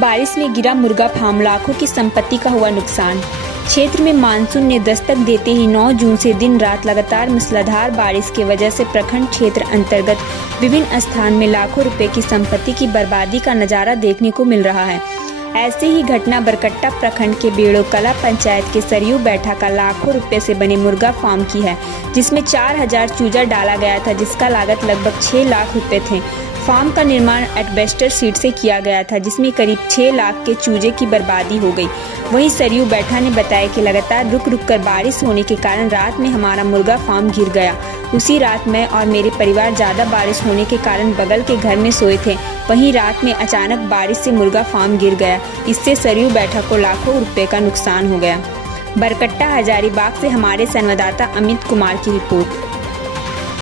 बारिश में गिरा मुर्गा फार्म, लाखों की संपत्ति का हुआ नुकसान। क्षेत्र में मानसून ने दस्तक देते ही 9 जून से दिन रात लगातार मूसलाधार बारिश की वजह से प्रखंड क्षेत्र अंतर्गत विभिन्न स्थान में लाखों रुपए की संपत्ति की बर्बादी का नजारा देखने को मिल रहा है। ऐसी ही घटना बरकट प्रखंड के बेड़ो कला पंचायत के सरयू बैठा का लाखों रुपए से बने मुर्गा फार्म की है, जिसमें 4000 चूजा डाला गया था, जिसका लागत लगभग 6 लाख रुपए थे। फार्म का निर्माण एस्बेस्टर शीट से किया गया था, जिसमें करीब 6 लाख के चूजे की बर्बादी हो गई। वहीं सरयू बैठा ने बताया कि लगातार रुक रुक कर बारिश होने के कारण रात में हमारा मुर्गा फार्म गिर गया। उसी रात मैं और मेरे परिवार ज़्यादा बारिश होने के कारण बगल के घर में सोए थे। वहीं रात में अचानक बारिश से मुर्गा फार्म गिर गया। इससे सरयू बैठा को लाखों रुपए का नुकसान हो गया। बरकट्टा हजारीबाग से हमारे संवाददाता अमित कुमार की रिपोर्ट।